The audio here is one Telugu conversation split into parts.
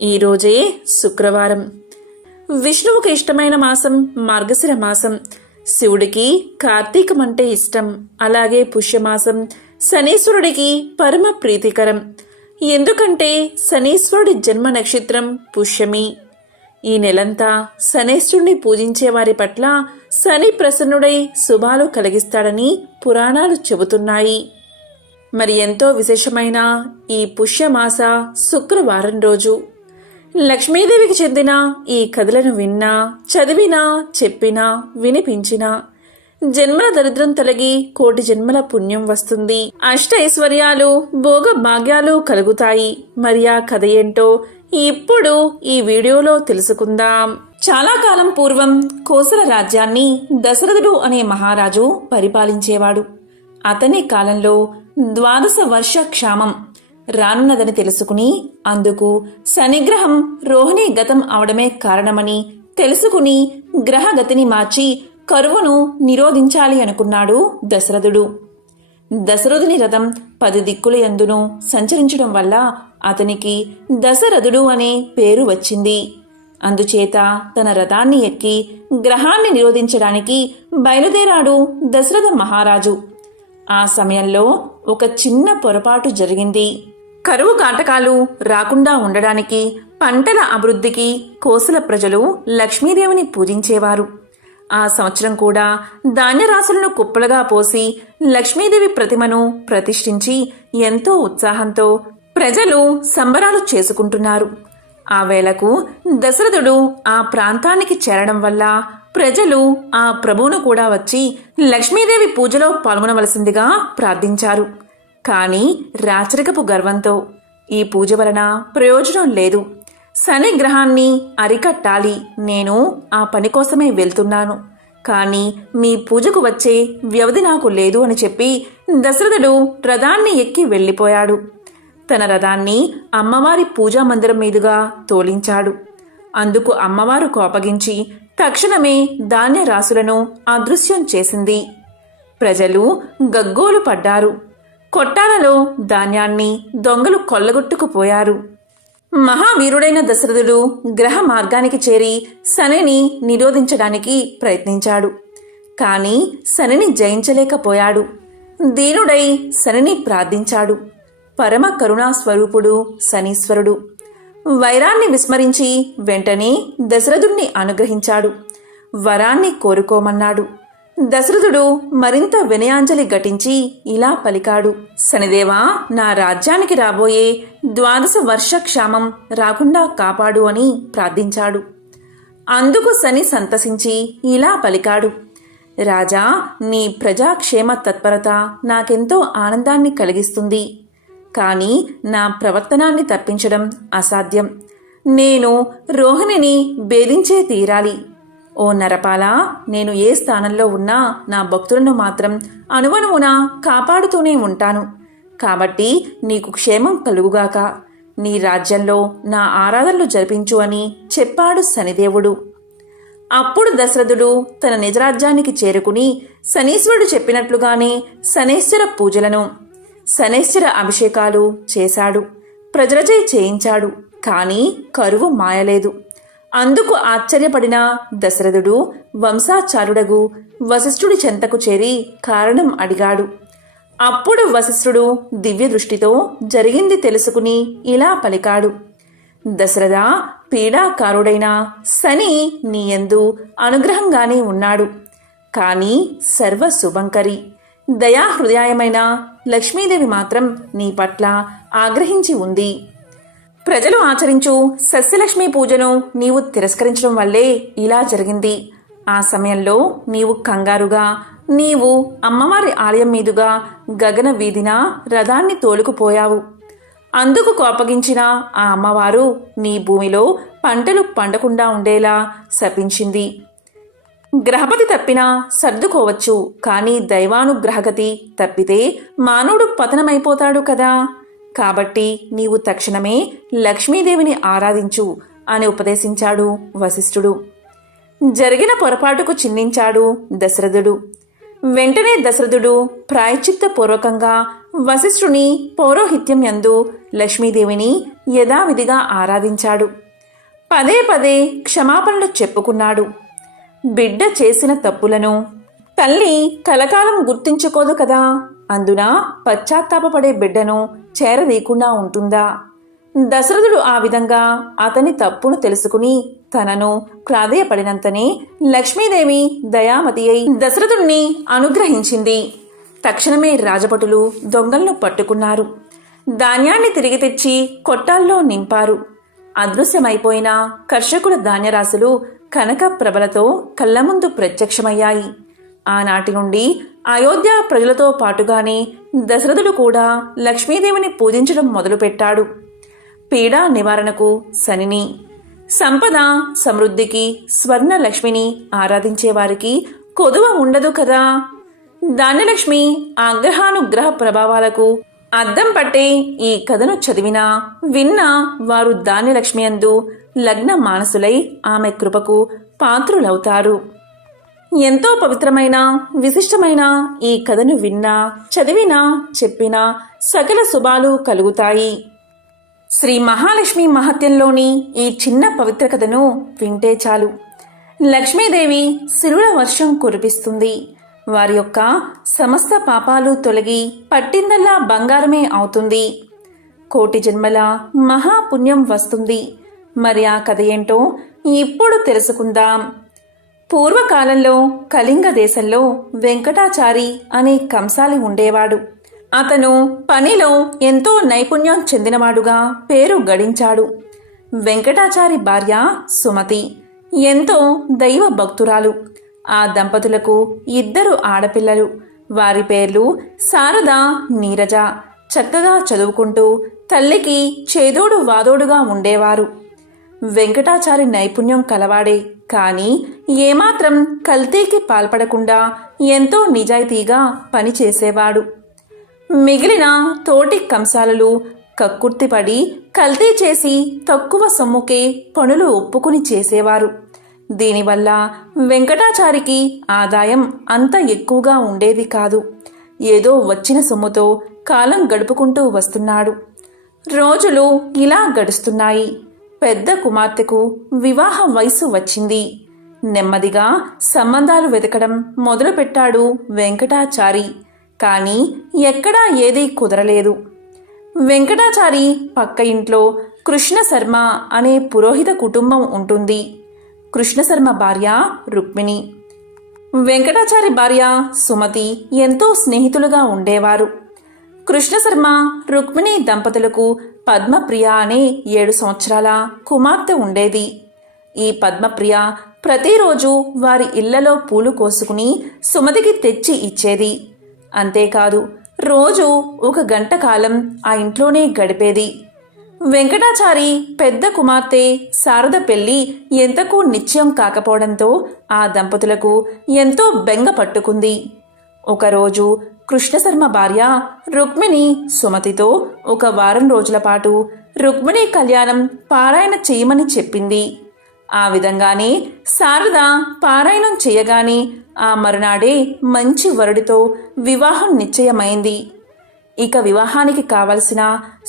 ఈరోజే శుక్రవారం. విష్ణువుకి ఇష్టమైన మాసం మార్గశిర మాసం. శివుడికి కార్తీకం అంటే ఇష్టం. అలాగే పుష్యమాసం శనీశ్వరుడికి పరమ ప్రీతికరం. ఎందుకంటే శనీశ్వరుడి జన్మ నక్షత్రం పుష్యమి. ఈ నెలంతా శనేశ్వరుని పూజించే వారి పట్ల శని ప్రసన్నుడై శుభాలు కలిగిస్తాడని పురాణాలు చెబుతున్నాయి. మరి ఎంతో విశేషమైన ఈ పుష్యమాస శుక్రవారం రోజు లక్ష్మీదేవికి చెందిన ఈ కథలను విన్నా, చదివినా, చెప్పినా, వినిపించినా జన్మల దరిద్రం తొలగి కోటి జన్మల పుణ్యం వస్తుంది. అష్ట ఐశ్వర్యాలు, భోగ భాగ్యాలు కలుగుతాయి. మరి ఆ కథ ఏంటో ఇప్పుడు ఈ వీడియోలో తెలుసుకుందాం. చాలా కాలం పూర్వం కోసల రాజ్యాన్ని దశరథుడు అనే మహారాజు పరిపాలించేవాడు. అతని కాలంలో 12 వర్ష క్షామం రానున్నదని తెలుసుకుని, అందుకు శనిగ్రహం రోహిణి గతం అవడమే కారణమని తెలుసుకుని గ్రహగతిని మార్చి కరువును నిరోధించాలి అనుకున్నాడు దశరథుడు. దశరథుని రథం 10 దిక్కుల యందును సంచరించడం వల్ల అతనికి దశరథుడు అనే పేరు వచ్చింది. అందుచేత తన రథాన్ని ఎక్కి గ్రహాన్ని నిరోధించడానికి బయలుదేరాడు దశరథ మహారాజు. ఆ సమయంలో ఒక చిన్న పొరపాటు జరిగింది. కరువు కాటకాలు రాకుండా ఉండడానికి, పంటల అభివృద్ధికి కోసల ప్రజలు లక్ష్మీదేవిని పూజించేవారు. ఆ సంవత్సరం కూడా ధాన్యరాశులను కుప్పలుగా పోసి లక్ష్మీదేవి ప్రతిమను ప్రతిష్ఠించి ఎంతో ఉత్సాహంతో ప్రజలు సంబరాలు చేసుకుంటున్నారు. ఆ వేళకు దశరథుడు ఆ ప్రాంతానికి చేరడం వల్ల ప్రజలు ఆ ప్రభువును కూడా వచ్చి లక్ష్మీదేవి పూజలో పాల్గొనవలసిందిగా ప్రార్థించారు. కానీ రాచరికపు గర్వంతో ఈ పూజ వలన ప్రయోజనం లేదు, శని గ్రహాన్ని అరికట్టాలి, నేను ఆ పని కోసమే వెళ్తున్నాను, కానీ మీ పూజకు వచ్చే వ్యవధి నాకు లేదు అని చెప్పి దశరథుడు రథాన్ని ఎక్కి వెళ్ళిపోయాడు. తన రథాన్ని అమ్మవారి పూజా మందిరం మీదుగా తోలించాడు. అందుకు అమ్మవారు కోపగించి తక్షణమే ధాన్య రాశులను అదృశ్యం చేసింది. ప్రజలు గగ్గోలు పడ్డారు. కొట్టాలలో ధాన్యాన్ని దొంగలు కొల్లగొట్టుకుపోయారు. మహావీరుడైన దశరథుడు గ్రహ మార్గానికి చేరి శనిని నిరోధించడానికి ప్రయత్నించాడు. కానీ శనిని జయించలేకపోయాడు. దీనుడై శనిని ప్రార్థించాడు. పరమ కరుణా స్వరూపుడు శనీశ్వరుడు వైరాన్ని విస్మరించి వెంటనే దశరథుణ్ణి అనుగ్రహించాడు. వరాన్ని కోరుకోమన్నాడు. దశరథుడు మరింత వినయాంజలి ఘటించి ఇలా పలికాడు: శనిదేవా, నా రాజ్యానికి రాబోయే 12 వర్ష క్షామం రాకుండా కాపాడు అని ప్రార్థించాడు. అందుకు శని సంతసించి ఇలా పలికాడు: రాజా, నీ ప్రజాక్షేమ తత్పరత నాకెంతో ఆనందాన్ని కలిగిస్తుంది. కానీ నా ప్రవర్తనాన్ని తప్పించడం అసాధ్యం. నేను రోహిణిని భేదించే తీరాలి. ఓ నరపాల, నేను ఏ స్థానంలో ఉన్నా నా భక్తులను మాత్రం అణువణువున కాపాడుతూనే ఉంటాను. కాబట్టి నీకు క్షేమం కలుగుగాక. నీ రాజ్యంలో నా ఆరాధనలు జరిపించు అని చెప్పాడు శనిదేవుడు. అప్పుడు దశరథుడు తన నిజరాజ్యానికి చేరుకుని శనీశ్వరుడు చెప్పినట్లుగానే శనేశ్వర పూజలను, శనేశ్వర అభిషేకాలు చేశాడు. ప్రజలచే చేయించాడు. కానీ కరువు మాయలేదు. అందుకు ఆశ్చర్యపడిన దశరథుడు వంశాచారుడగు వశిష్ఠుడి చెంతకు చేరి కారణం అడిగాడు. అప్పుడు వశిష్ఠుడు దివ్య దృష్టితో జరిగింది తెలుసుకుని ఇలా పలికాడు: దశరథ, పీడాకారుడైన శని నీయందు అనుగ్రహంగానే ఉన్నాడు. కానీ సర్వశుభంకరి దయాహృదయమైన లక్ష్మీదేవి మాత్రం నీ పట్ల ఆగ్రహించి ఉంది. ప్రజలు ఆచరించు సస్యలక్ష్మీ పూజను నీవు తిరస్కరించడం వల్లే ఇలా జరిగింది. ఆ సమయంలో నీవు కంగారుగా నీవు అమ్మవారి ఆలయం మీదుగా గగన వీధిన రథాన్ని తోలుకుపోయావు. అందుకు కోపగించిన ఆ అమ్మవారు నీ భూమిలో పంటలు పండకుండా ఉండేలా శపించింది. గ్రహపతి తప్పినా సర్దుకోవచ్చు, కానీ దైవానుగ్రహగతి తప్పితే మానవుడు పతనమైపోతాడు కదా. కాబట్టి నీవు తక్షణమే లక్ష్మీదేవిని ఆరాధించు అని ఉపదేశించాడు వశిష్ఠుడు. జరిగిన పొరపాటుకు చిందించాడు దశరథుడు. వెంటనే దశరథుడు ప్రాయశ్చిత్తపూర్వకంగా వశిష్ఠుని పౌరోహిత్యం యందు లక్ష్మీదేవిని యథావిధిగా ఆరాధించాడు. పదే పదే క్షమాపణలు చెప్పుకున్నాడు. బిడ్డ చేసిన తప్పులను తల్లి కలకాలం గుర్తించుకోదు కదా, అందున పశ్చాత్తాపపడే బిడ్డను చేరదీయకుండా ఉంటుందా? దశరథుడు ఆ విధంగా అతని తప్పును తెలుసుకుని తనను ప్రాధేయపడినంతనే లక్ష్మీదేవి దయామతి అయి దశరథుణ్ణి అనుగ్రహించింది. తక్షణమే రాజభటులు దొంగలను పట్టుకున్నారు. ధాన్యాన్ని తిరిగి తెచ్చి కొట్టాల్లో నింపారు. అదృశ్యమైపోయిన కర్షకుల ధాన్యరాశులు కనక ప్రభలతో కళ్ళ ముందు ప్రత్యక్షమయ్యాయి. ఆనాటి నుండి అయోధ్య ప్రజలతో పాటుగానే దశరథుడు కూడా లక్ష్మీదేవిని పూజించడం మొదలుపెట్టాడు. పీడా నివారణకు శనిని, సంపద సమృద్ధికి స్వర్ణ లక్ష్మిని ఆరాధించేవారికి కొదువ ఉండదు కదా. ధాన్యలక్ష్మి ఆగ్రహానుగ్రహ ప్రభావాలకు అద్దం పట్టే ఈ కథను చదివినా విన్నా వారు ధాన్యలక్ష్మి యందు లగ్న మానసులై ఆమె కృపకు పాత్రులవుతారు. ఎంతో పవిత్రమైన విశిష్టమైన ఈ కథను విన్నా చదివినా చెప్పినా సకల శుభాలు కలుగుతాయి. శ్రీ మహాలక్ష్మి మహత్యంలోని ఈ చిన్న పవిత్ర కథను వింటే చాలు, లక్ష్మీదేవి సిరుల వర్షం కురిపిస్తుంది. వారి యొక్క సమస్త పాపాలు తొలగి పట్టిందల్లా బంగారమే అవుతుంది. కోటి జన్మల మహాపుణ్యం వస్తుంది. మరి ఆ కథ ఏంటో ఇప్పుడు తెలుసుకుందాం. పూర్వకాలంలో కళింగ దేశంలో వెంకటాచారి అనే కంసాలి ఉండేవాడు. అతను పనిలో ఎంతో నైపుణ్యం చెందినవాడుగా పేరు గడించాడు. వెంకటాచారి భార్య సుమతి ఎంతో దైవ భక్తురాలు. ఆ దంపతులకు 2 ఆడపిల్లలు. వారి పేర్లు శారద, నీరజ. చక్కగా చదువుకుంటూ తల్లికి చేదోడు వాదోడుగా ఉండేవారు. వెంకటాచారి నైపుణ్యం కలవాడే, కానీ ఏమాత్రం కల్తీకి పాల్పడకుండా ఎంతో నిజాయితీగా పనిచేసేవాడు. మిగిలిన తోటి కంసాలలు కక్కుర్తిపడి కల్తీ చేసి తక్కువ సొమ్ముకే పనులు ఒప్పుకుని చేసేవారు. దీనివల్ల వెంకటాచారికి ఆదాయం అంత ఎక్కువగా ఉండేది కాదు. ఏదో వచ్చిన సొమ్ముతో కాలం గడుపుకుంటూ వస్తున్నాడు. రోజులు ఇలా గడుస్తున్నాయి. పెద్ద కుమార్తెకు వివాహ వయసు వచ్చింది. నెమ్మదిగా సంబంధాలు వెతకడం మొదలుపెట్టాడు వెంకటాచారి. కానీ ఎక్కడా ఏదీ కుదరలేదు. వెంకటాచారి పక్క ఇంట్లో కృష్ణశర్మ అనే పురోహిత కుటుంబం ఉంటుంది. కృష్ణశర్మ భార్య రుక్మిణి, వెంకటాచారి భార్య సుమతి ఎంతో స్నేహితులుగా ఉండేవారు. కృష్ణశర్మ రుక్మిణి దంపతులకు పద్మప్రియ అనే 7 సంవత్సరాల కుమార్తె ఉండేది. ఈ పద్మప్రియ ప్రతిరోజు వారి ఇళ్లలో పూలు కోసుకుని సుమతికి తెచ్చి ఇచ్చేది. అంతేకాదు రోజు 1 గంట కాలం ఆ ఇంట్లోనే గడిపేది. వెంకటాచారి పెద్ద కుమార్తె శారద పెళ్లి ఎంతకు నిశ్చయం కాకపోవడంతో ఆ దంపతులకు ఎంతో బెంగ పట్టుకుంది. ఒకరోజు కృష్ణశర్మ భార్య రుక్మిణి సుమతితో 1 వారం రోజుల పాటు రుక్మిణి కళ్యాణం పారాయణ చేయమని చెప్పింది. ఆ విధంగానే శారద పారాయణం చేయగానే ఆ మరునాడే మంచి వరుడితో వివాహం నిశ్చయమైంది. ఇక వివాహానికి కావలసిన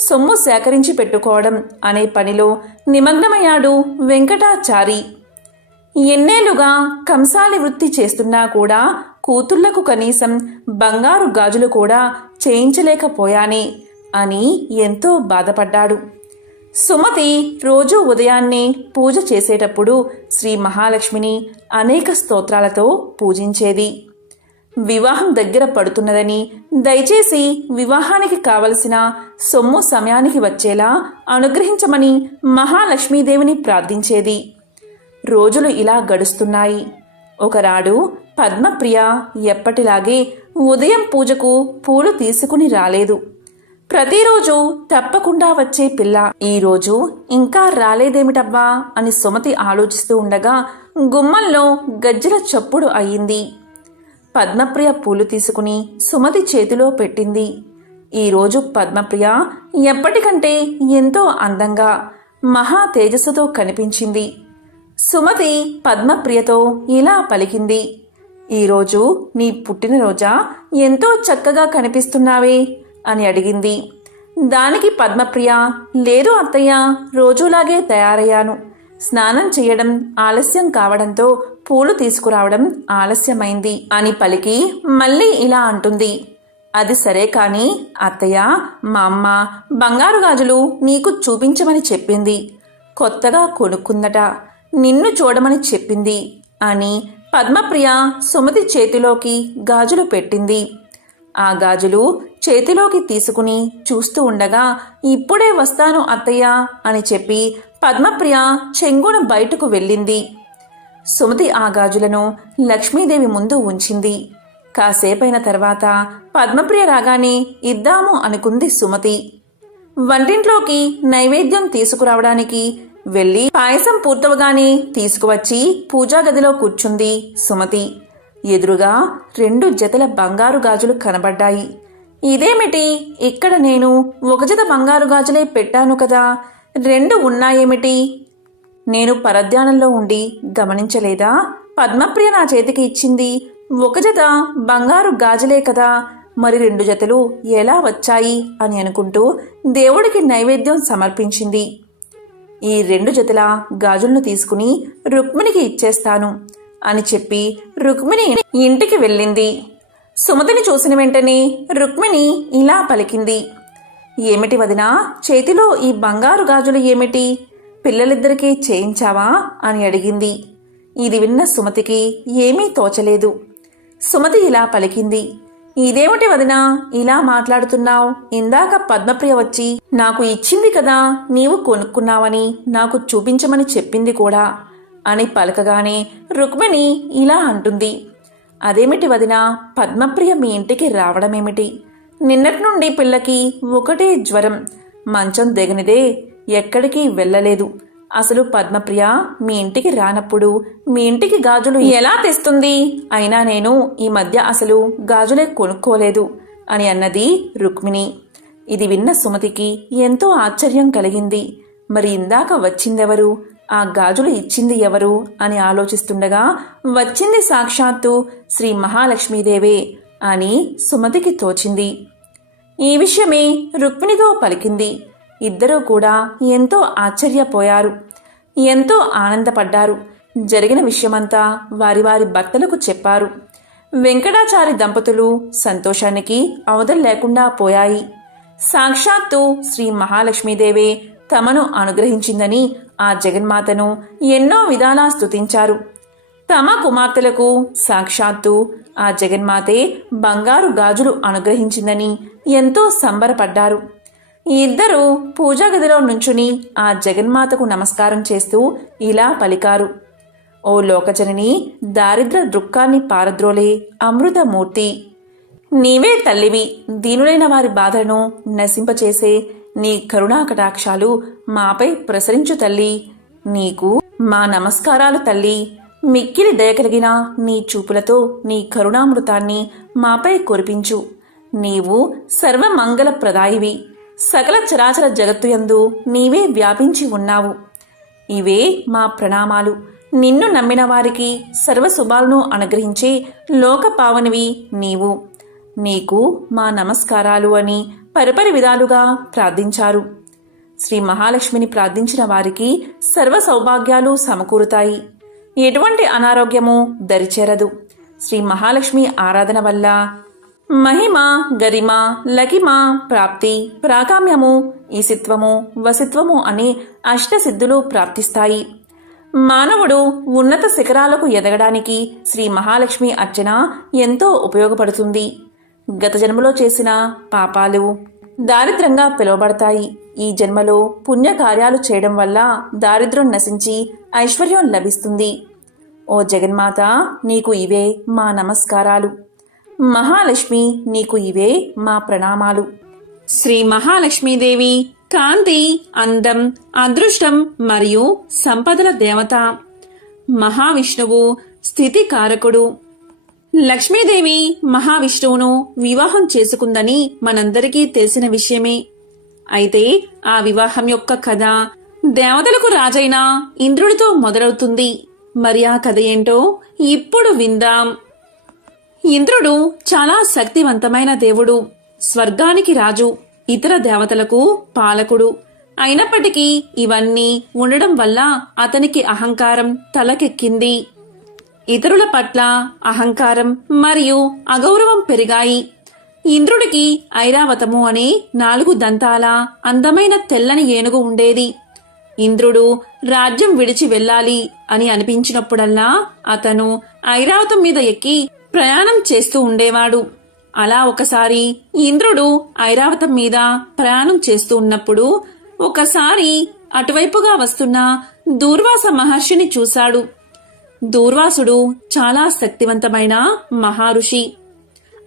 సొమ్ము సేకరించి పెట్టుకోవడం అనే పనిలో నిమగ్నమయ్యాడు వెంకటాచారి. ఎన్నేళ్లుగా కంసాలి వృత్తి చేస్తున్నా కూడా కూతుళ్లకు కనీసం బంగారు గాజులు కూడా చేయించలేకపోయానే అని ఎంతో బాధపడ్డాడు. సుమతి రోజూ ఉదయాన్నే పూజ చేసేటప్పుడు శ్రీ మహాలక్ష్మిని అనేక స్తోత్రాలతో పూజించేది. వివాహం దగ్గర పడుతున్నదని దయచేసి వివాహానికి కావలసిన సొమ్ము సమయానికి వచ్చేలా అనుగ్రహించమని మహాలక్ష్మీదేవిని ప్రార్థించేది. రోజులు ఇలా గడుస్తున్నాయి. ఒకనాడు పద్మప్రియ ఎప్పటిలాగే ఉదయం పూజకు పూలు తీసుకుని రాలేదు. ప్రతిరోజు తప్పకుండా వచ్చే పిల్ల ఈరోజు ఇంకా రాలేదేమిటబ్బా అని సుమతి ఆలోచిస్తూ ఉండగా గుమ్మంలో గజ్జెల చప్పుడు అయింది. పద్మప్రియ పూలు తీసుకుని సుమతి చేతిలో పెట్టింది. ఈరోజు పద్మప్రియ ఎప్పటికంటే ఎంతో అందంగా మహా తేజస్సుతో కనిపించింది. సుమతి పద్మప్రియతో ఇలా పలికింది, ఈరోజు నీ పుట్టినరోజా? ఎంతో చక్కగా కనిపిస్తున్నావే అని అడిగింది. దానికి పద్మప్రియ, లేదు అత్తయ్య, రోజులాగే తయారయ్యాను. స్నానం చేయడం ఆలస్యం కావడంతో పూలు తీసుకురావడం ఆలస్యమైంది అని పలికి మళ్ళీ ఇలా అంటుంది. అది సరే కాని అత్తయ్య, మా అమ్మ బంగారు గాజులు నీకు చూపించమని చెప్పింది. కొత్తగా కొనుక్కుందట, నిన్ను చూడమని చెప్పింది అని పద్మప్రియ సుమతి చేతిలోకి గాజులు పెట్టింది. ఆ గాజులు చేతిలోకి తీసుకుని చూస్తూ ఉండగా, ఇప్పుడే వస్తాను అత్తయ్య అని చెప్పి పద్మప్రియ చెంగున బయటకు వెళ్ళింది. సుమతి ఆ గాజులను లక్ష్మీదేవి ముందు ఉంచింది. కాసేపైన తర్వాత పద్మప్రియ రాగానే ఇద్దాము అనుకుంది సుమతి. వంటింట్లోకి నైవేద్యం తీసుకురావడానికి వెళ్ళి పాయసం పూర్తవగానే తీసుకువచ్చి పూజా గదిలో కూర్చుంది సుమతి. ఎదురుగా 2 జతల బంగారు గాజులు కనబడ్డాయి. ఇదేమిటి, ఇక్కడ నేను 1 జత బంగారు గాజులే పెట్టాను కదా, 2 ఉన్నాయేమిటి? నేను పరధ్యానంలో ఉండి గమనించలేదా? పద్మప్రియ నా చేతికి ఇచ్చింది 1 జత బంగారు గాజులే కదా, మరి 2 జతలు ఎలా వచ్చాయి అని అనుకుంటూ దేవుడికి నైవేద్యం సమర్పించింది. ఈ 2 జతల గాజులను తీసుకుని రుక్మిణికి ఇచ్చేస్తాను అని చెప్పి రుక్మిణి ఇంటికి వెళ్ళింది. సుమతిని చూసిన వెంటనే రుక్మిణి ఇలా పలికింది. ఏమిటి వదినా, చేతిలో ఈ బంగారు గాజులు ఏమిటి? పిల్లలిద్దరికీ చేయించావా అని అడిగింది. ఇది విన్న సుమతికి ఏమీ తోచలేదు. సుమతి ఇలా పలికింది. ఇదేమిటి వదినా, ఇలా మాట్లాడుతున్నావు? ఇందాక పద్మప్రియ వచ్చి నాకు ఇచ్చింది కదా, నీవు కొనుక్కున్నావని నాకు చూపించమని చెప్పింది కూడా అని పలకగానే రుక్మిణి ఇలా అంటుంది. అదేమిటి వదినా, పద్మప్రియ మీ ఇంటికి రావడమేమిటి? నిన్నటి నుండి పిల్లకి ఒకటే జ్వరం, మంచం దిగనిదే, ఎక్కడికి వెళ్ళలేదు. అసలు పద్మప్రియ మీ ఇంటికి రానప్పుడు మీ ఇంటికి గాజులు ఎలా తెస్తుంది? అయినా నేను ఈ మధ్య అసలు గాజులే కొనుక్కోలేదు అని అన్నది రుక్మిణి. ఇది విన్న సుమతికి ఎంతో ఆశ్చర్యం కలిగింది. మరి ఇందాక వచ్చిందెవరు, ఆ గాజులు ఇచ్చింది ఎవరు అని ఆలోచిస్తుండగా వచ్చింది సాక్షాత్తు శ్రీ మహాలక్ష్మీదేవే అని సుమతికి తోచింది. ఈ విషయమే రుక్మిణితో పలికింది. ఇద్దరూ కూడా ఎంతో ఆశ్చర్యపోయారు, ఎంతో ఆనందపడ్డారు. జరిగిన విషయమంతా వారి వారి భర్తలకు చెప్పారు. వెంకటాచారి దంపతులు సంతోషానికి అవధులు లేకుండా పోయాయి. సాక్షాత్తు శ్రీ మహాలక్ష్మీదేవే తమను అనుగ్రహించిందని ఆ జగన్మాతను ఎన్నో విధాలా స్తుతించారు. తమ కుమార్తెలకు సాక్షాత్తు ఆ జగన్మాతే బంగారు గాజులు అనుగ్రహించిందని ఎంతో సంబరపడ్డారు. ఇద్దరూ పూజా గదిలో నుంచుని ఆ జగన్మాతకు నమస్కారం చేస్తూ ఇలా పలికారు. ఓ లోకజనని, దారిద్ర దుఃఖాన్ని పారద్రోలే అమృతమూర్తి, నీవే తల్లివి. దీనులైన వారి బాధలను నశింపచేసే నీ కరుణా కటాక్షాలు మాపై ప్రసరించు తల్లి. నీకు మా నమస్కారాలు తల్లి. మిక్కిలి దయకలిగిన నీ చూపులతో నీ కరుణామృతాన్ని మాపై కురిపించు. నీవు సర్వమంగళ ప్రదాయివి. సకల చరాచర జగత్తు యందు నీవే వ్యాపించి ఉన్నావు. ఇవే మా ప్రణామాలు. నిన్ను నమ్మిన వారికి సర్వశుభాలను అనుగ్రహించే లోకపావనివి నీవు. నీకు మా నమస్కారాలు అని పరిపరి విధాలుగా ప్రార్థించారు. శ్రీ మహాలక్ష్మిని ప్రార్థించిన వారికి సర్వ సౌభాగ్యాలు సమకూరుతాయి. ఎటువంటి అనారోగ్యము దరిచేరదు. శ్రీ మహాలక్ష్మి ఆరాధన వల్ల మహిమ, గరిమ, లకిమ, ప్రాప్తి, ప్రాకామ్యము, ఈసిత్వము, వసిత్వము అనే అష్టసిద్ధులు ప్రాప్తిస్తాయి. మానవుడు ఉన్నత శిఖరాలకు ఎదగడానికి శ్రీ మహాలక్ష్మి అర్చన ఎంతో ఉపయోగపడుతుంది. గత జన్మలో చేసిన పాపాలు దారిద్రంగా పిలువబడతాయి. ఈ జన్మలో పుణ్యకార్యాలు చేయడం వల్ల దారిద్ర్యం నశించి ఐశ్వర్యం లభిస్తుంది. ఓ జగన్మాత, నీకు ఇవే మా నమస్కారాలు. మహాలక్ష్మి, నీకు ఇవే మా ప్రణామాలు. శ్రీ మహాలక్ష్మీదేవి కాంతి, అందం, అదృష్టం మరియు సంపదల దేవత. మహావిష్ణువు స్థితి కారకుడు. లక్ష్మీదేవి మహావిష్ణువును వివాహం చేసుకుందని మనందరికీ తెలిసిన విషయమే. అయితే ఆ వివాహం యొక్క కథ దేవతలకు రాజైన ఇంద్రుడితో మొదలవుతుంది. మరి ఆ కథ ఏంటో ఇప్పుడు విందాం. ఇంద్రుడు చాలా శక్తివంతమైన దేవుడు. స్వర్గానికి రాజు, ఇతర దేవతలకు పాలకుడు. అయినప్పటికీ ఇవన్నీ ఉండడం వల్ల అతనికి అహంకారం తలకెక్కింది. ఇతరుల పట్ల అహంకారం మరియు అగౌరవం పెరిగాయి. ఇంద్రుడికి ఐరావతము అనే 4 దంతాల అందమైన తెల్లని ఏనుగు ఉండేది. ఇంద్రుడు రాజ్యం విడిచి వెళ్ళాలి అని అనిపించినప్పుడల్లా అతను ఐరావతం మీద ఎక్కి ప్రయాణం చేస్తూ ఉండేవాడు. అలా ఒకసారి ఇంద్రుడు ఐరావతం మీద ప్రయాణం చేస్తూ ఉన్నప్పుడు ఒకసారి అటువైపుగా వస్తున్న దూర్వాస మహర్షిని చూశాడు. దూర్వాసుడు చాలా శక్తివంతమైన మహర్షి,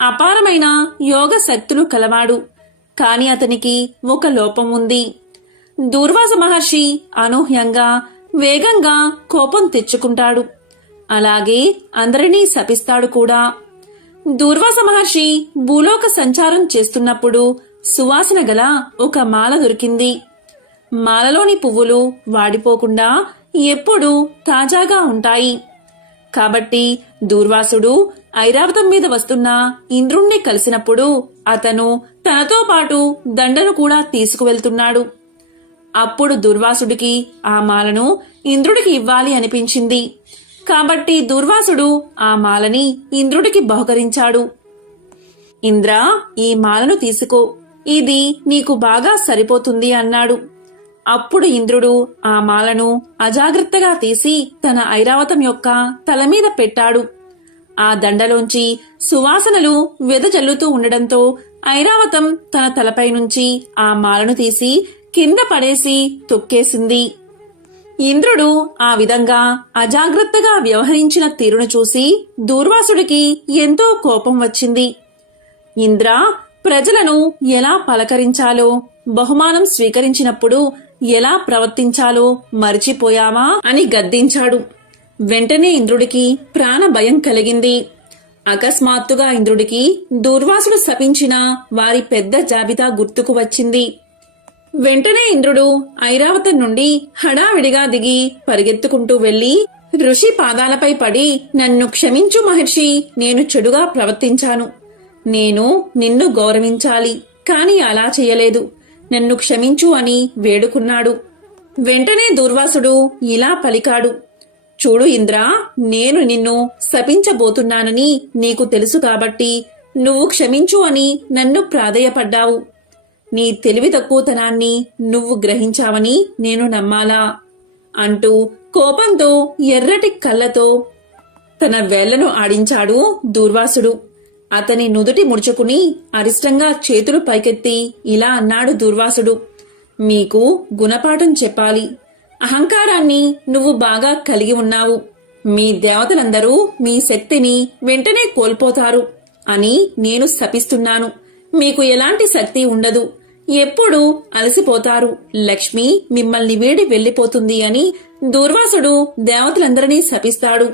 అపారమైన యోగ శక్తులు కలవాడు. కాని అతనికి ఒక లోపం ఉంది. దూర్వాస మహర్షి అనూహ్యంగా వేగంగా కోపం తెచ్చుకుంటాడు. అలాగే అందరినీ శపిస్తాడు కూడా. దూర్వాస మహర్షి భూలోక సంచారం చేస్తున్నప్పుడు సువాసన గల ఒక మాల దొరికింది. మాలలోని పువ్వులు వాడిపోకుండా ఎప్పుడూ తాజాగా ఉంటాయి. కాబట్టి దూర్వాసుడు ఐరావతం మీద వస్తున్న ఇంద్రుణ్ణి కలిసినప్పుడు అతను తనతో పాటు దండను కూడా తీసుకువెళ్తున్నాడు. అప్పుడు దూర్వాసుడికి ఆ మాలను ఇంద్రుడికి ఇవ్వాలి అనిపించింది. కాబట్టి దూర్వాసుడు ఆ మాలని ఇంద్రుడికి బహుకరించాడు. ఇంద్ర, ఈ మాలను తీసుకో, ఇది నీకు బాగా సరిపోతుంది అన్నాడు. అప్పుడు ఇంద్రుడు ఆ మాలను అజాగ్రత్తగా తీసి తన ఐరావతం యొక్క తల మీద పెట్టాడు. ఆ దండలోంచి సువాసనలు వెదజల్లుతూ ఉండడంతో ఐరావతం తన తలపై నుంచి ఆ మాలను తీసి కింద పడేసి తొక్కేసింది. ఇంద్రుడు ఆ విధంగా అజాగ్రత్తగా వ్యవహరించిన తీరును చూసి దూర్వాసుడికి ఎంతో కోపం వచ్చింది. ఇంద్ర, ప్రజలను ఎలా పలకరించాలో, బహుమానం స్వీకరించినప్పుడు ఎలా ప్రవర్తించాలో మరిచిపోయావా అని గద్దించాడు. వెంటనే ఇంద్రుడికి ప్రాణ భయం కలిగింది. అకస్మాత్తుగా ఇంద్రుడికి దూర్వాసుడు శపించిన వారి పెద్ద జాబితా గుర్తుకు వచ్చింది. వెంటనే ఇంద్రుడు ఐరావతం నుండి హడావిడిగా దిగి పరిగెత్తుకుంటూ వెళ్లి ఋషి పాదాలపై పడి, నన్ను క్షమించు మహర్షి, నేను చెడుగా ప్రవర్తించాను. నేను నిన్ను గౌరవించాలి, కాని అలా చెయ్యలేదు. నన్ను క్షమించు అని వేడుకున్నాడు. వెంటనే దూర్వాసుడు ఇలా పలికాడు, చూడు ఇంద్ర, నేను నిన్ను శపించబోతున్నానని నీకు తెలుసు కాబట్టి నువ్వు క్షమించు అని నన్ను ప్రాధేయపడ్డావు. నీ తెలివి తక్కువతనాన్ని నువ్వు గ్రహించావని నేను నమ్మాలా అంటూ కోపంతో ఎర్రటి కళ్ళతో తన వేళ్లను ఆడించాడు దూర్వాసుడు. అతని నుదుటి ముడుచుకుని అరిష్టంగా చేతులు పైకెత్తి ఇలా అన్నాడు దూర్వాసుడు, మీకు గుణపాఠం చెప్పాలి. అహంకారాన్ని నువ్వు బాగా కలిగి ఉన్నావు. మీ దేవతలందరూ మీ శక్తిని వెంటనే కోల్పోతారు అని నేను శపిస్తున్నాను. మీకు ఎలాంటి శక్తి ఉండదు, ఎప్పుడూ అలసిపోతారు. లక్ష్మి మిమ్మల్ని వీడి వెళ్లిపోతుంది అని దూర్వాసుడు దేవతలందరినీ శపిస్తాడు.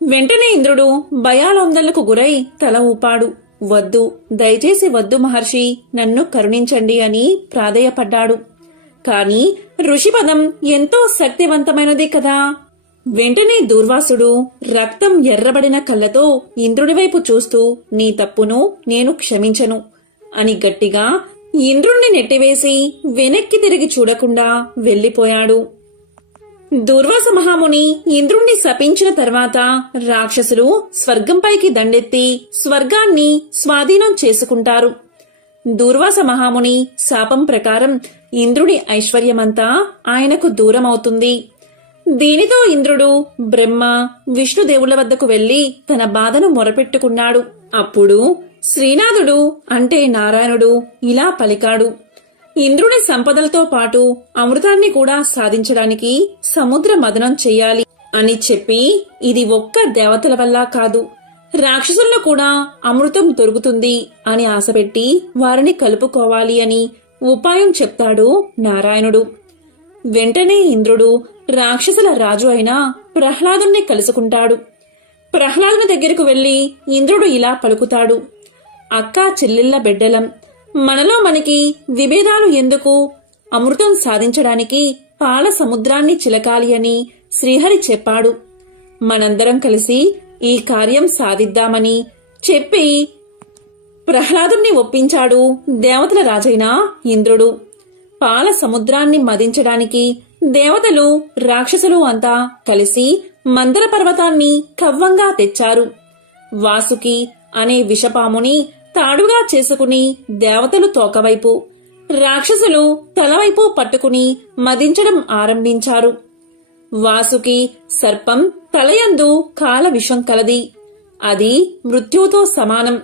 వెంటనే ఇంద్రుడు భయాలొందలకు గురై తల ఊపాడు. వద్దు, దయచేసి వద్దు మహర్షి, నన్ను కరుణించండి అని ప్రాధేయపడ్డాడు. కాని ఋషిపదం ఎంతో శక్తివంతమైనది కదా. వెంటనే దూర్వాసుడు రక్తం ఎర్రబడిన కళ్ళతో ఇంద్రుడి వైపు చూస్తూ, నీ తప్పును నేను క్షమించను అని గట్టిగా ఇంద్రుణ్ణి నెట్టివేసి వెనక్కి తిరిగి చూడకుండా వెళ్లిపోయాడు. దూర్వాస మహాముని ఇంద్రుణ్ణి శపించిన తర్వాత రాక్షసులు స్వర్గంపైకి దండెత్తి స్వర్గాన్ని స్వాధీనం చేసుకుంటారు. దూర్వాస మహాముని శాపం ప్రకారం ఇంద్రుడి ఐశ్వర్యమంతా ఆయనకు దూరమవుతుంది. దీనితో ఇంద్రుడు బ్రహ్మ, విష్ణుదేవుల వద్దకు వెళ్లి తన బాధను మొరపెట్టుకున్నాడు. అప్పుడు శ్రీనాథుడు అంటే నారాయణుడు ఇలా పలికాడు, ఇంద్రుని సంపదలతో పాటు అమృతాన్ని కూడా సాధించడానికి సముద్ర మదనం చెయ్యాలి అని చెప్పి, ఇది ఒక్క దేవతల వల్ల కాదు, రాక్షసుల్లో కూడా అమృతం దొరుకుతుంది అని ఆశపెట్టి వారిని కలుపుకోవాలి అని ఉపాయం చెప్తాడు నారాయణుడు. వెంటనే ఇంద్రుడు రాక్షసుల రాజు అయిన ప్రహ్లాదుణ్ణి కలుసుకుంటాడు. ప్రహ్లాదుని దగ్గరకు వెళ్లి ఇంద్రుడు ఇలా పలుకుతాడు, అక్కా చెల్లెళ్ల బిడ్డలం, మనలో మనకి విభేదాలు ఎందుకు? అమృతం సాధించడానికి పాల సముద్రాన్ని చిలకాలి అని శ్రీహరి చెప్పాడు. మనందరం కలిసి ఈ కార్యం సాధిద్దామని చెప్పి ప్రహ్లాదుణ్ణి ఒప్పించాడు దేవతల రాజైన ఇంద్రుడు. పాల సముద్రాన్ని మదించడానికి దేవతలు రాక్షసులు అంతా కలిసి మందర పర్వతాన్ని కవ్వంగా తెచ్చారు. వాసుకి అనే విషపాముని తాడుగా చేసుకుని దేవతలు తోకవైపు, రాక్షసులు తలవైపు పట్టుకుని మదించడం ఆరంభించారు. వాసుకి సర్పం తలయందు కాల విషం కలది. అది మృత్యువుతో సమానం.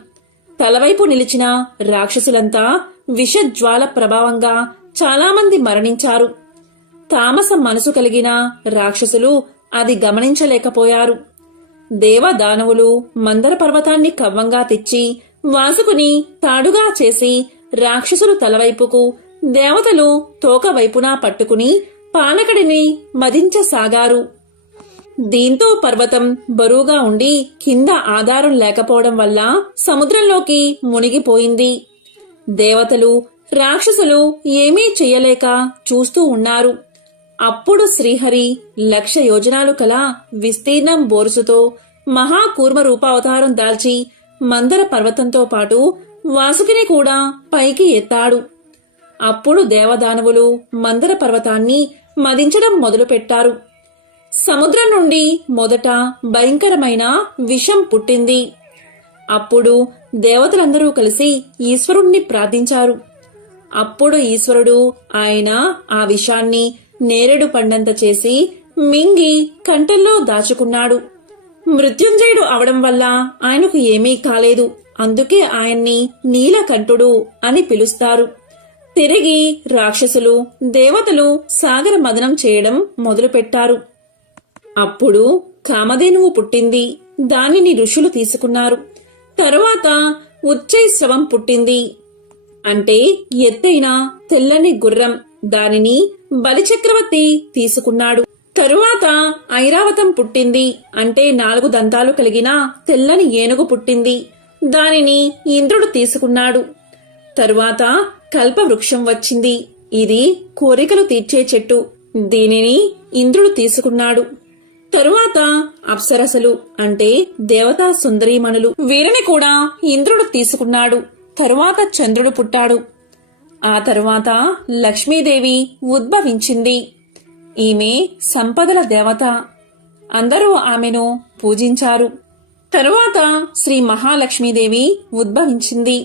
తలవైపు నిలిచిన రాక్షసులంతా విషజ్వాల ప్రభావంగా చాలామంది మరణించారు. తామస మనసు కలిగిన రాక్షసులు అది గమనించలేకపోయారు. దేవదానవులు మందర పర్వతాన్ని కవ్వంగా తెచ్చి వాసుకుని తాడుగా చేసి రాక్షసులు తలవైపుకు, దేవతలు తోకవైపునా పట్టుకుని పాలకుడిని మదించసాగారు. దీంతో పర్వతం బరువుగా ఉండి కింద ఆధారం లేకపోవడం వల్ల సముద్రంలోకి మునిగిపోయింది. దేవతలు రాక్షసులు ఏమీ చెయ్యలేక చూస్తూ ఉన్నారు. అప్పుడు శ్రీహరి 1,00,000 యోజనాలు కల విస్తీర్ణం బోరుసుతో మహాకూర్మ రూపావతారం దాల్చి మందర పర్వతంతో పాటు వాసుకిని కూడా పైకి ఎత్తాడు. అప్పుడు దేవదానవులు మందర పర్వతాన్ని మదించడం మొదలుపెట్టారు. సముద్రం నుండి మొదట భయంకరమైన విషం పుట్టింది. అప్పుడు దేవతలందరూ కలిసి ఈశ్వరుణ్ణి ప్రార్థించారు. అప్పుడు ఈశ్వరుడు ఆయన ఆ విషాన్ని నేరేడు పండంత చేసి మింగి కంఠంలో దాచుకున్నాడు. మృత్యుంజయుడు అవడం వల్ల ఆయనకు ఏమీ కాలేదు. అందుకే ఆయన్ని నీలకంఠుడు అని పిలుస్తారు. తిరిగి రాక్షసులు దేవతలు సాగర మదనం చేయడం మొదలుపెట్టారు. అప్పుడు కామధేనువు పుట్టింది. దానిని ఋషులు తీసుకున్నారు. తరువాత ఉచ్చైశ్రవం పుట్టింది. అంటే ఎత్తైన తెల్లని గుర్రం. దానిని బలిచక్రవర్తి తీసుకున్నాడు. తరువాత ఐరావతం పుట్టింది. అంటే 4 దంతాలు కలిగిన తెల్లని ఏనుగు పుట్టింది. దానిని ఇంద్రుడు తీసుకున్నాడు. తరువాత కల్పవృక్షం వచ్చింది. ఇది కోరికలు తీర్చే చెట్టు. దీనిని ఇంద్రుడు తీసుకున్నాడు. తరువాత అప్సరసలు అంటే దేవతా సుందరీమణులు. వీరిని కూడా ఇంద్రుడు తీసుకున్నాడు. తరువాత చంద్రుడు పుట్టాడు. ఆ తరువాత లక్ష్మీదేవి ఉద్భవించింది. ఈమె సంపదల దేవత. అందరూ ఆమెను పూజించారు. తరువాత శ్రీ మహాలక్ష్మీదేవి ఉద్భవించింది.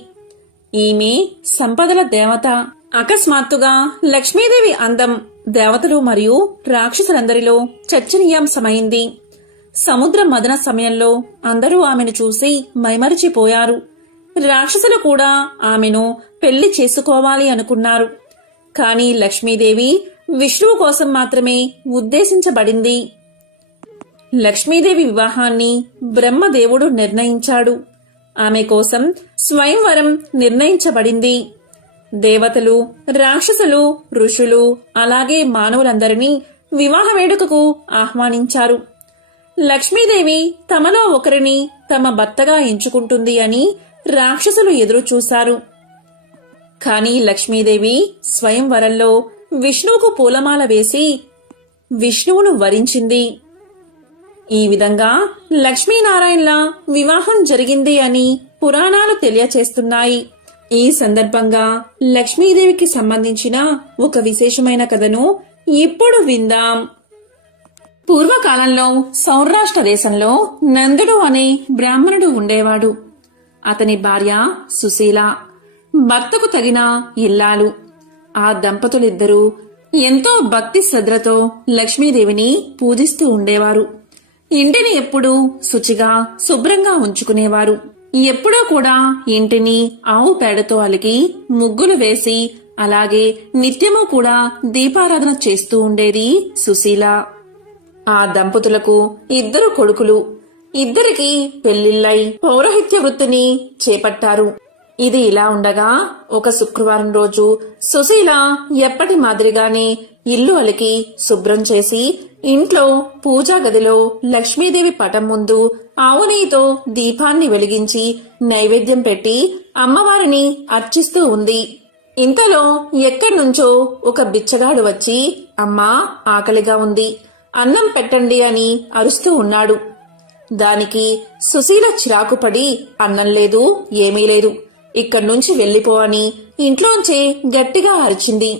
ఈమె సంపదల దేవత. అకస్మాత్తుగా లక్ష్మీదేవి అందం దేవతలు మరియు రాక్షసులందరిలో చర్చనీయాంశమైంది. సముద్ర మదన సమయంలో అందరూ ఆమెను చూసి మైమరిచిపోయారు. రాక్షసులు కూడా ఆమెను పెళ్లి చేసుకోవాలి అనుకున్నారు. కాని లక్ష్మీదేవి విష్ణువు కోసం మాత్రమే ఉద్దేశించబడింది. లక్ష్మీదేవి వివాహాన్ని బ్రహ్మదేవుడు నిర్ణయించాడు. ఆమె కోసం స్వయంవరం నిర్ణయించబడింది. దేవతలు, రాక్షసులు, ఋషులు అలాగే మానవులందరినీ వివాహ వేడుకకు ఆహ్వానించారు. లక్ష్మీదేవి తమలో ఒకరిని తమ భర్తగా ఎంచుకుంటుంది అని రాక్షసులు ఎదురు చూశారు. కాని లక్ష్మీదేవి స్వయంవరంలో విష్ణువుకు పూలమాల వేసి విష్ణువును వరించింది. ఈ విధంగా లక్ష్మీనారాయణల వివాహం జరిగింది అని పురాణాలు తెలియచేస్తున్నాయి. ఈ సందర్భంగా లక్ష్మీదేవికి సంబంధించిన ఒక విశేషమైన కథను ఇప్పుడు విందాం. పూర్వకాలంలో సౌరాష్ట్ర దేశంలో నందుడు అనే బ్రాహ్మణుడు ఉండేవాడు. అతని భార్య సుశీల, భర్తకు తగిన ఇల్లాలు. ఆ దంపతులిద్దరూ ఎంతో భక్తి శ్రద్ధలతో లక్ష్మీదేవిని పూజిస్తూ ఉండేవారు. ఇంటిని ఎప్పుడూ శుచిగా శుభ్రంగా ఉంచుకునేవారు. ఎప్పుడూ కూడా ఇంటిని ఆవు పేడతో అలికి ముగ్గులు వేసి అలాగే నిత్యము కూడా దీపారాధన చేస్తూ ఉండేది సుశీల. ఆ దంపతులకు 2 కొడుకులు. ఇద్దరికి పెళ్లిళ్లై పౌరోహిత్య వృత్తిని చేపట్టారు. ఇది ఇలా ఉండగా ఒక శుక్రవారం రోజు సుశీల ఎప్పటి మాదిరిగానే ఇల్లు అలికి శుభ్రం చేసి ఇంట్లో పూజా గదిలో లక్ష్మీదేవి పటం ముందు ఆవు నెయ్యితో దీపాన్ని వెలిగించి నైవేద్యం పెట్టి అమ్మవారిని అర్చిస్తూ ఉంది. ఇంతలో ఎక్కడ్నుంచో ఒక బిచ్చగాడు వచ్చి, అమ్మా ఆకలిగా ఉంది, అన్నం పెట్టండి అని అరుస్తూ ఉన్నాడు. దానికి సుశీల చిరాకుపడి, అన్నం లేదు ఏమీ లేదు, ఇక్కడ్నుంచి వెళ్ళిపో అని ఇంట్లోంచే గట్టిగా అరిచింది.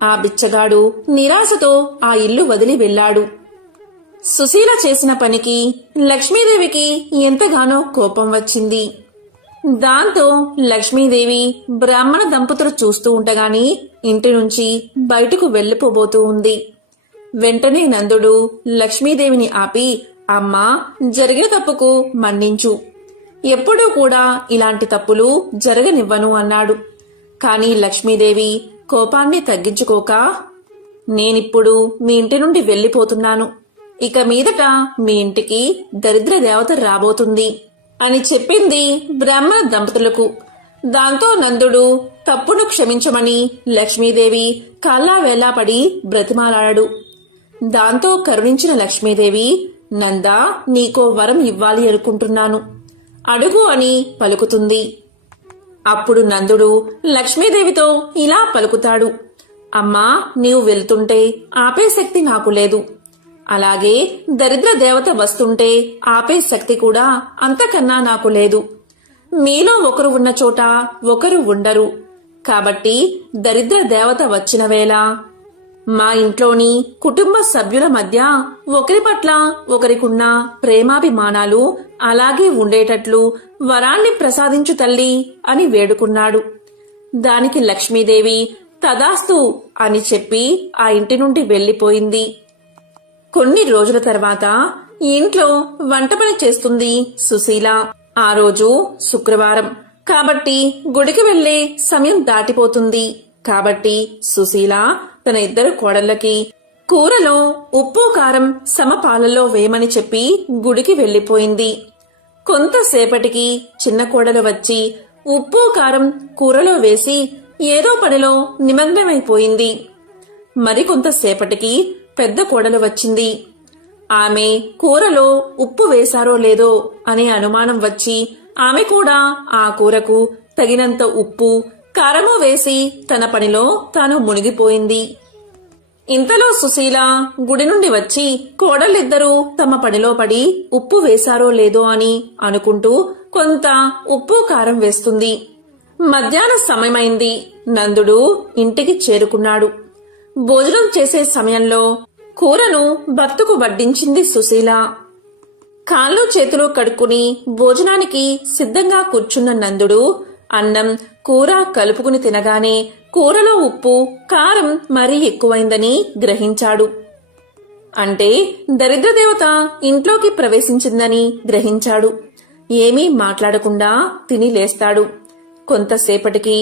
ఆ బిచ్చగాడు నిరాశతో ఆ ఇల్లు వదిలి వెళ్లాడు. సుశీల చేసిన పనికి లక్ష్మీదేవికి ఎంతగానో కోపం వచ్చింది. దాంతో లక్ష్మీదేవి బ్రాహ్మణ దంపతులు చూస్తూ ఉండగానే ఇంటి నుంచి బయటకు వెళ్లిపోబోతూ ఉంది. వెంటనే నందుడు లక్ష్మీదేవిని ఆపి, అమ్మా, జరిగిన తప్పుకు మన్నించు. ఎప్పుడూ కూడా ఇలాంటి తప్పులు జరగనివ్వను అన్నాడు. కాని లక్ష్మీదేవి కోపాన్ని తగ్గించుకోక, నేనిప్పుడు మీ ఇంటి నుండి వెళ్లిపోతున్నాను. ఇక మీదట మీ ఇంటికి దరిద్ర దేవత రాబోతుంది అని చెప్పింది బ్రాహ్మణ దంపతులకు. దాంతో నందుడు తప్పును క్షమించమని లక్ష్మీదేవి కాళ్ళా వేలాపడి బ్రతిమాలాడాడు. దాంతో కరుణించిన లక్ష్మీదేవి, నందా, నీకో వరం ఇవ్వాలి అనుకుంటున్నాను, అడుగు అని పలుకుతుంది. అప్పుడు నందుడు లక్ష్మీదేవితో ఇలా పలుకుతాడు, అమ్మా, నీవు వెళ్తుంటే ఆపే శక్తి నాకు లేదు. అలాగే దరిద్ర దేవత వస్తుంటే ఆపే శక్తి కూడా అంతకన్నా నాకు లేదు. మీలో ఒకరు ఉన్న చోట ఒకరు ఉండరు. కాబట్టి దరిద్ర దేవత వచ్చిన వేళ మా ఇంట్లోని కుటుంబ సభ్యుల మధ్య ఒకరి పట్ల ఒకరికున్న ప్రేమాభిమానాలు అలాగే ఉండేటట్లు వరాన్ని ప్రసాదించు తల్లి అని వేడుకున్నాడు. దానికి లక్ష్మీదేవి తదాస్తు అని చెప్పి ఆ ఇంటి నుండి వెళ్లిపోయింది. కొన్ని రోజుల తర్వాత ఇంట్లో వంట పని చేస్తుంది సుశీల. ఆ రోజు శుక్రవారం కాబట్టి గుడికి వెళ్లే సమయం దాటిపోతుంది. కాబట్టి సుశీల తన ఇద్దరు కోడళ్లకి కూరలో ఉప్పు కారం సమపాలలో వేయమని చెప్పి గుడికి వెళ్లిపోయింది. కొంతసేపటికి చిన్న కోడలు వచ్చి ఉప్పు కారం కూరలో వేసి ఏదో పనిలో నిమగ్నమైపోయింది. మరికొంతసేపటికి పెద్ద కోడలు వచ్చింది. ఆమె కూరలో ఉప్పు వేశారో లేదో అనే అనుమానం వచ్చి ఆమె కూడా ఆ కూరకు తగినంత ఉప్పు కారము వేసి తన పనిలో తాను మునిగిపోయింది. ఇంతలో సుశీల గుడి నుండి వచ్చి కోడలిద్దరూ తమ పనిలో పడి ఉప్పు వేశారో లేదో అని అనుకుంటూ కొంత ఉప్పు కారం వేస్తుంది. మధ్యాహ్న సమయమైంది. నందుడు ఇంటికి చేరుకున్నాడు. భోజనం చేసే సమయంలో కూరను భర్తకు వడ్డించింది సుశీల. కాళ్ళు చేతులు కడుక్కుని భోజనానికి సిద్ధంగా కూర్చున్న నందుడు అన్నం కూర కలుపుకుని తినగానే కూరలో ఉప్పు కారం మరీ ఎక్కువైందని గ్రహించాడు. అంటే దరిద్రదేవత ఇంట్లోకి ప్రవేశించిందని గ్రహించాడు. ఏమీ మాట్లాడకుండా తిని లేస్తాడు. కొంతసేపటికి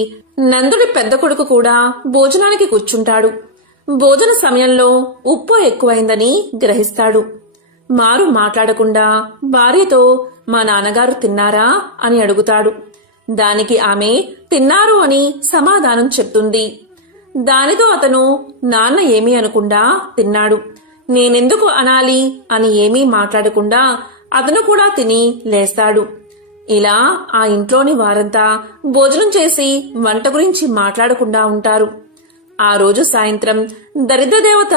నందుడి పెద్ద కొడుకు కూడా భోజనానికి కూర్చుంటాడు. భోజన సమయంలో ఉప్పు ఎక్కువైందని గ్రహిస్తాడు. మారు మాట్లాడకుండా భార్యతో, మా నాన్నగారు తిన్నారా అని అడుగుతాడు. దానికి ఆమె తిన్నారు అని సమాధానం చెప్తుంది. దానితో అతను, నాన్న ఏమీ అనకుండా తిన్నాడు, నేనెందుకు అనాలి అని ఏమీ మాట్లాడకుండా అతను కూడా తిని లేస్తాడు. ఇలా ఆ ఇంట్లోని వారంతా భోజనం చేసి వంట గురించి మాట్లాడకుండా ఉంటారు. ఆ రోజు సాయంత్రం దరిద్రదేవత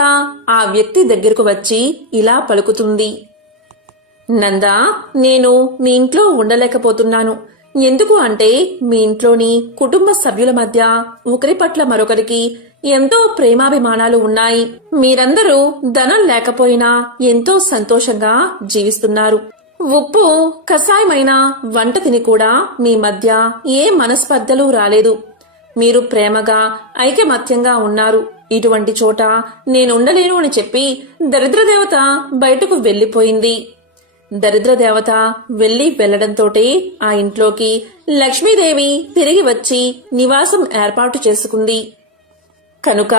ఆ వ్యక్తి దగ్గరకు వచ్చి ఇలా పలుకుతుంది, నందా, నేను నీ ఇంట్లో ఉండలేకపోతున్నాను. ఎందుకు అంటే మీ ఇంట్లోని కుటుంబ సభ్యుల మధ్య ఒకరి పట్ల మరొకరికి ఎంతో ప్రేమాభిమానాలు ఉన్నాయి. మీరందరూ ధనం లేకపోయినా ఎంతో సంతోషంగా జీవిస్తున్నారు. ఉప్పు కషాయమైన వంట తిని కూడా మీ మధ్య ఏ మనస్పర్ధలు రాలేదు. మీరు ప్రేమగా ఐకమత్యంగా ఉన్నారు. ఇటువంటి చోట నేనుండలేను అని చెప్పి దరిద్రదేవత బయటకు వెళ్లిపోయింది. దరిద్రదేవత వెళ్లడంతోటే ఆ ఇంట్లోకి లక్ష్మీదేవి తిరిగి వచ్చి నివాసం ఏర్పాటు చేసుకుంది. కనుక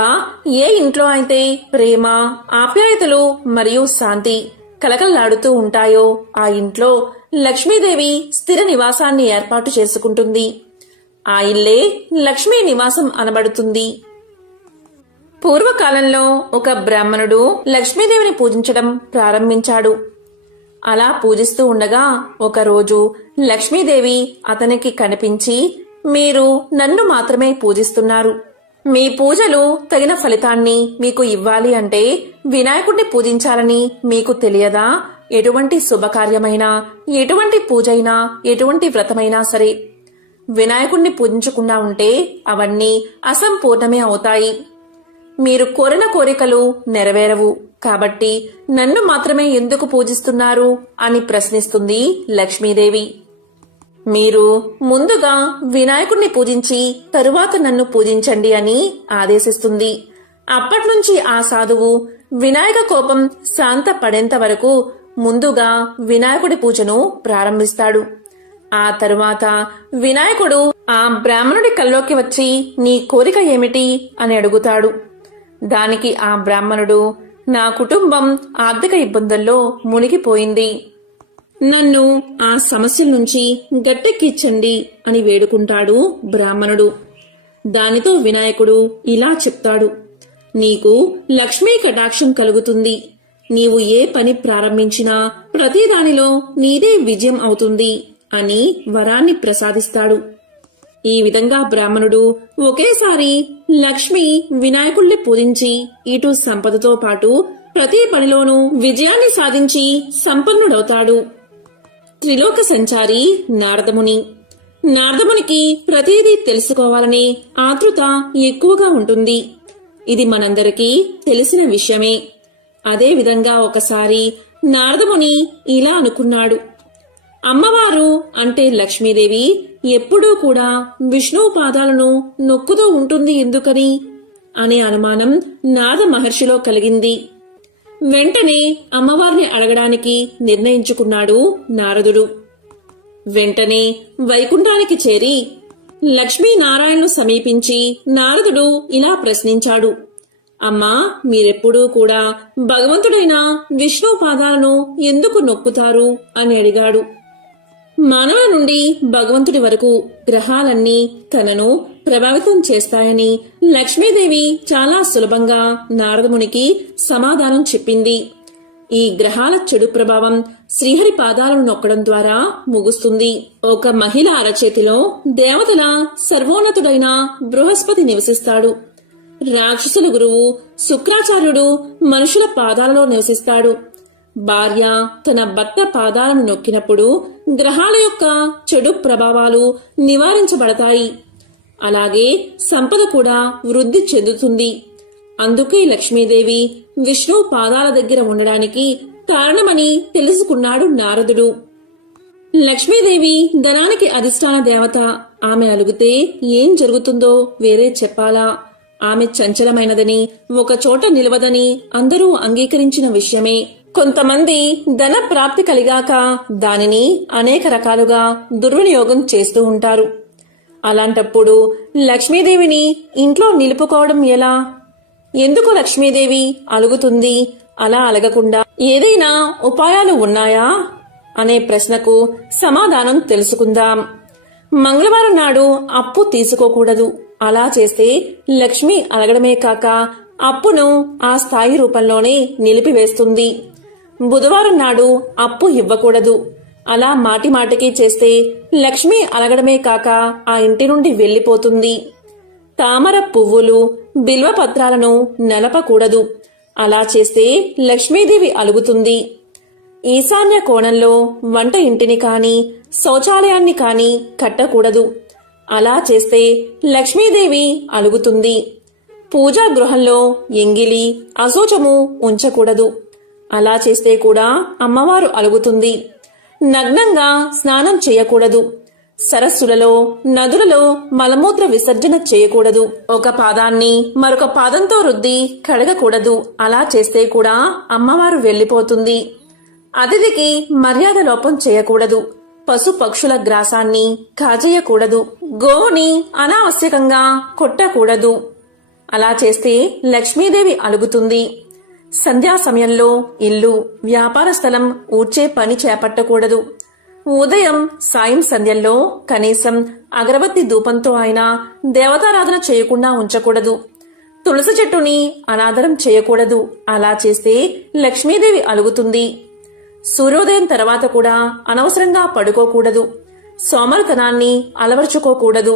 ఏ ఇంట్లో అయితే ప్రేమ, ఆప్యాయతలు మరియు శాంతి కలకల్లాడుతూ ఉంటాయో ఆ ఇంట్లో లక్ష్మీదేవి స్థిర నివాసాన్ని ఏర్పాటు చేసుకుంటుంది. ఆ ఇల్లే లక్ష్మీ నివాసం అనబడుతుంది. పూర్వకాలంలో ఒక బ్రాహ్మణుడు లక్ష్మీదేవిని పూజించడం ప్రారంభించాడు. అలా పూజిస్తూ ఉండగా ఒకరోజు లక్ష్మీదేవి అతనికి కనిపించి, మీరు నన్ను మాత్రమే పూజిస్తున్నారు. మీ పూజలు తగిన ఫలితాన్ని మీకు ఇవ్వాలి అంటే వినాయకుడిని పూజించాలని మీకు తెలియదా? ఎటువంటి శుభకార్యమైనా, ఎటువంటి పూజైనా, ఎటువంటి వ్రతమైనా సరే వినాయకుణ్ణి పూజించకుండా ఉంటే అవన్నీ అసంపూర్ణమే అవుతాయి. మీరు కోరిన కోరికలు నెరవేరవు, కాబట్టి నన్ను మాత్రమే ఎందుకు పూజిస్తున్నారు అని ప్రశ్నిస్తుంది లక్ష్మీదేవి. మీరు ముందుగా వినాయకుణ్ణి పూజించి తరువాత నన్ను పూజించండి అని ఆదేశిస్తుంది. అప్పట్నుంచి ఆ సాధువు వినాయక కోపం శాంత పడేంత వరకు ముందుగా వినాయకుడి పూజను ప్రారంభిస్తాడు. ఆ తరువాత వినాయకుడు ఆ బ్రాహ్మణుడి కల్లోకి వచ్చి నీ కోరిక ఏమిటి అని అడుగుతాడు. దానికి ఆ బ్రాహ్మణుడు, నా కుటుంబం ఆర్థిక ఇబ్బందుల్లో మునిగిపోయింది, నన్ను ఆ సమస్యల నుంచి గట్టెక్కించండి అని వేడుకుంటాడు బ్రాహ్మణుడు. దానితో వినాయకుడు ఇలా చెప్తాడు, నీకు లక్ష్మీ కటాక్షం కలుగుతుంది. నీవు ఏ పని ప్రారంభించినా ప్రతి దానిలో నీదే విజయం అవుతుంది అని వరాన్ని ప్రసాదిస్తాడు. ఈ విధంగా బ్రాహ్మణుడు ఒకేసారి లక్ష్మి వినాయకుడిని పూజించి ఇటు సంపదతో పాటు ప్రతి పనిలోనూ విజయాన్ని సాధించి సంపన్నుడవుతాడు. త్రిలోక సంచారి నారదముని. నారదమునికి ప్రతిదీ తెలుసుకోవాలనే ఆతృత ఎక్కువగా ఉంటుంది. ఇది మనందరికీ తెలిసిన విషయమే. అదే విధంగా ఒకసారి నారదముని ఇలా అనుకున్నాడు, అమ్మవారు అంటే లక్ష్మీదేవి ఎప్పుడూ కూడా విష్ణువు పాదాలను నొక్కుతూ ఉంటుంది ఎందుకని అనే అనుమానం నారద మహర్షిలో కలిగింది. వెంటనే అమ్మవారిని అడగడానికి నిర్ణయించుకున్నాడు నారదుడు. వెంటనే వైకుంఠానికి చేరి లక్ష్మీనారాయణను సమీపించి నారదుడు ఇలా ప్రశ్నించాడు, అమ్మా, మీరెప్పుడూ కూడా భగవంతుడైన విష్ణు పాదాలను ఎందుకు నొక్కుతారు అని అడిగాడు. మానవ నుండి భగవంతుడి వరకు గ్రహాలన్నీ తనను ప్రభావితం చేస్తాయని లక్ష్మీదేవి చాలా సులభంగా నారదమునికి సమాధానం చెప్పింది. ఈ గ్రహాల చెడు ప్రభావం శ్రీహరి పాదాలను నొక్కడం ద్వారా ముగుస్తుంది. ఒక మహిళ అరచేతిలో దేవతల సర్వోన్నతుడైన బృహస్పతి నివసిస్తాడు. రాక్షసుల గురువు శుక్రాచార్యుడు మనుషుల పాదాలలో నివసిస్తాడు. భార్య తన భర్త పాదాలను నొక్కినప్పుడు గ్రహాల యొక్క చెడు ప్రభావాలు నివారించబడతాయి. అలాగే సంపద కూడా వృద్ధి చెందుతుంది. అందుకే లక్ష్మీదేవి విష్ణు పాదాల దగ్గర ఉండడానికి కారణమని తెలుసుకున్నాడు నారదుడు. లక్ష్మీదేవి ధనానికి అధిష్టాన దేవత. ఆమె అలుగుతే ఏం జరుగుతుందో వేరే చెప్పాలా? ఆమె చంచలమైనదని, ఒక చోట నిలవదని అందరూ అంగీకరించిన విషయమే. కొంతమంది ధన ప్రాప్తి కలిగాక దానిని అనేక రకాలుగా దుర్వినియోగం చేస్తూ ఉంటారు. అలాంటప్పుడు లక్ష్మీదేవిని ఇంట్లో నిలుపుకోవడం ఎలా? ఎందుకు లక్ష్మీదేవి అలుగుతుంది? అలా అలగకుండా ఏదైనా ఉపాయాలు ఉన్నాయా అనే ప్రశ్నకు సమాధానం తెలుసుకుందాం. మంగళవారం నాడు అప్పు తీసుకోకూడదు. అలా చేస్తే లక్ష్మి అలగడమే కాక అప్పును ఆ స్థాయి రూపంలోనే నిలిపివేస్తుంది. బుధవారం నాడు అప్పు ఇవ్వకూడదు. అలా మాటి మాటికి చేస్తే లక్ష్మి అలగడమే కాక ఆ ఇంటి నుండి వెళ్లిపోతుంది. తామర పువ్వులు, బిల్వపత్రాలను నలపకూడదు. అలా చేస్తే లక్ష్మీదేవి అలుగుతుంది. ఈశాన్య కోణంలో వంట ఇంటిని కాని శౌచాలయాన్ని కాని కట్టకూడదు. అలా చేస్తే లక్ష్మీదేవి అలుగుతుంది. పూజా గృహంలో ఎంగిలి, అశోచము ఉంచకూడదు. అలా చేస్తే కూడా అమ్మవారు అలుగుతుంది. నగ్నంగా స్నానం చేయకూడదు. సరస్సులలో, నదులలో మలమూత్ర విసర్జన చేయకూడదు. ఒక పాదాన్ని మరొక పాదంతో రుద్ది కడగకూడదు. అలా చేస్తే కూడా అమ్మవారు వెళ్లిపోతుంది. అతిథికి మర్యాద లోపం చేయకూడదు. పశు పక్షుల గ్రాసాన్ని కాజేయకూడదు. గోవుని అనావశ్యకంగా కొట్టకూడదు. అలా చేస్తే లక్ష్మీదేవి అలుగుతుంది. సంధ్యా సమయంలో ఇల్లు, వ్యాపార స్థలం ఊడ్చే పని చేపట్టకూడదు. ఉదయం, సాయం సంధ్యల్లో కనీసం అగరబత్తి ధూపంతో అయినా దేవతారాధన చేయకుండా ఉంచకూడదు. తులసి చెట్టుని అనాదరం చేయకూడదు. అలా చేస్తే లక్ష్మీదేవి అలుగుతుంది. సూర్యోదయం తర్వాత కూడా అనవసరంగా పడుకోకూడదు. సోమరితనాన్ని అలవర్చుకోకూడదు.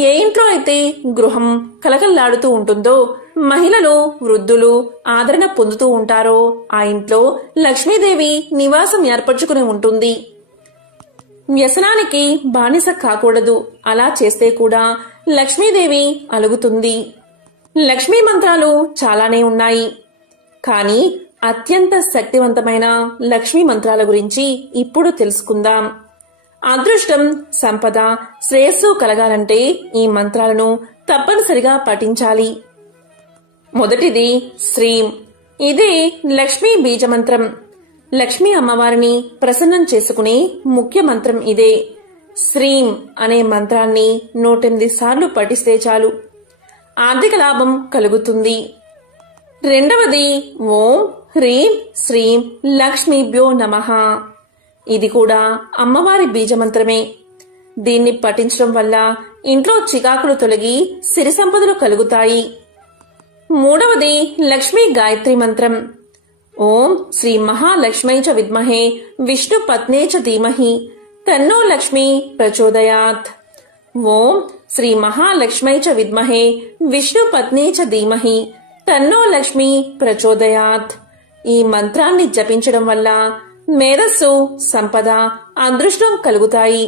ఏ ఇంట్లో అయితే గృహం కలకల్లాడుతూ ఉంటుందో, మహిళలు, వృద్ధులు ఆదరణ పొందుతూ ఉంటారో ఆ ఇంట్లో లక్ష్మీదేవి నివాసం ఏర్పరచుకుని ఉంటుంది. వ్యసనానికి బానిస కాకూడదు. అలా చేస్తే కూడా లక్ష్మీదేవి అలుగుతుంది. లక్ష్మీ మంత్రాలు చాలానే ఉన్నాయి, కానీ అత్యంత శక్తివంతమైన లక్ష్మీ మంత్రాల గురించి ఇప్పుడు తెలుసుకుందాం. అదృష్టం, సంపద, శ్రేయస్సు కలగాలంటే ఈ మంత్రాలను తప్పనిసరిగా పఠించాలి. మొదటిది శ్రీం. ఇది లక్ష్మీ బీజమంత్రం. లక్ష్మీ అమ్మవారిని ప్రసన్నం చేసుకునే ముఖ్య మంత్రం ఇదే. శ్రీం అనే మంత్రాన్ని 108 సార్లు పఠిస్తే చాలు, ఆర్థిక లాభం కలుగుతుంది. రెండవది ఓం హ్రీం శ్రీం లక్ష్మీభ్యో నమః. ఇది కూడా అమ్మవారి బీజమంత్రమే. దీన్ని పఠించడం వల్ల ఇంట్లో చికాకులు తొలగి సిరి సంపదలు కలుగుతాయి. మూడవది లక్ష్మీ గాయత్రి మంత్రం. ఓం శ్రీ మహాలక్ష్మై చ విద్మహే విష్ణు పత్నే చ ధీమహి తన్నో లక్ష్మీ ప్రచోదయాత్. ఓం శ్రీ మహాలక్ష్మై చ విద్మహే విష్ణు పత్నే చ ధీమహి తన్నో లక్ష్మీ ప్రచోదయాత్. ఈ మంత్రాన్ని జపించడం వల్ల మేధస్సు, సంపద, అదృష్టం కలుగుతాయి.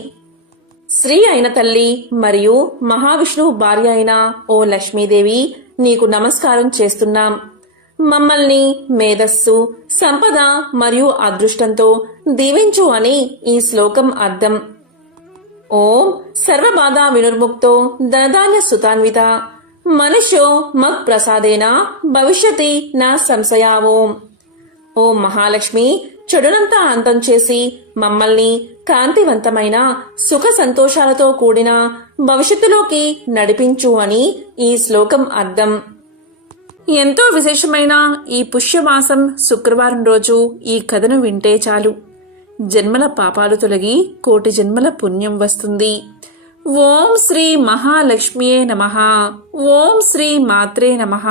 శ్రీ అయిన తల్లి మరియు మహావిష్ణువు భార్య అయిన ఓ లక్ష్మీదేవి, నీకు నమస్కారం చేస్తున్నాం. మమ్మల్ని మేధస్సు, సంపద మరియు అదృష్టంతో దీవించు అని ఈ శ్లోకం అర్థం. ఓం సర్వబాధా వినుర్ముక్తో ధనధాన్య సుతాన్విత మనుష్యో మత్ ప్రసాదేన భవిష్యతి నా సంశయా. ఓ మహాలక్ష్మి, చెడునంతా అంతం చేసి మమ్మల్ని కాంతివంతమైన సుఖ సంతోషాలతో కూడిన భవిష్యత్తులోకి నడిపించు అని ఈ శ్లోకం అర్థం. ఎంతో విశేషమైన ఈ పుష్యమాసం శుక్రవారం రోజు ఈ కథను వింటే చాలు, జన్మల పాపాలు తొలగి కోటి జన్మల పుణ్యం వస్తుంది. ఓం శ్రీ మహాలక్ష్మియే నమః. ఓం శ్రీ మాత్రే నమః.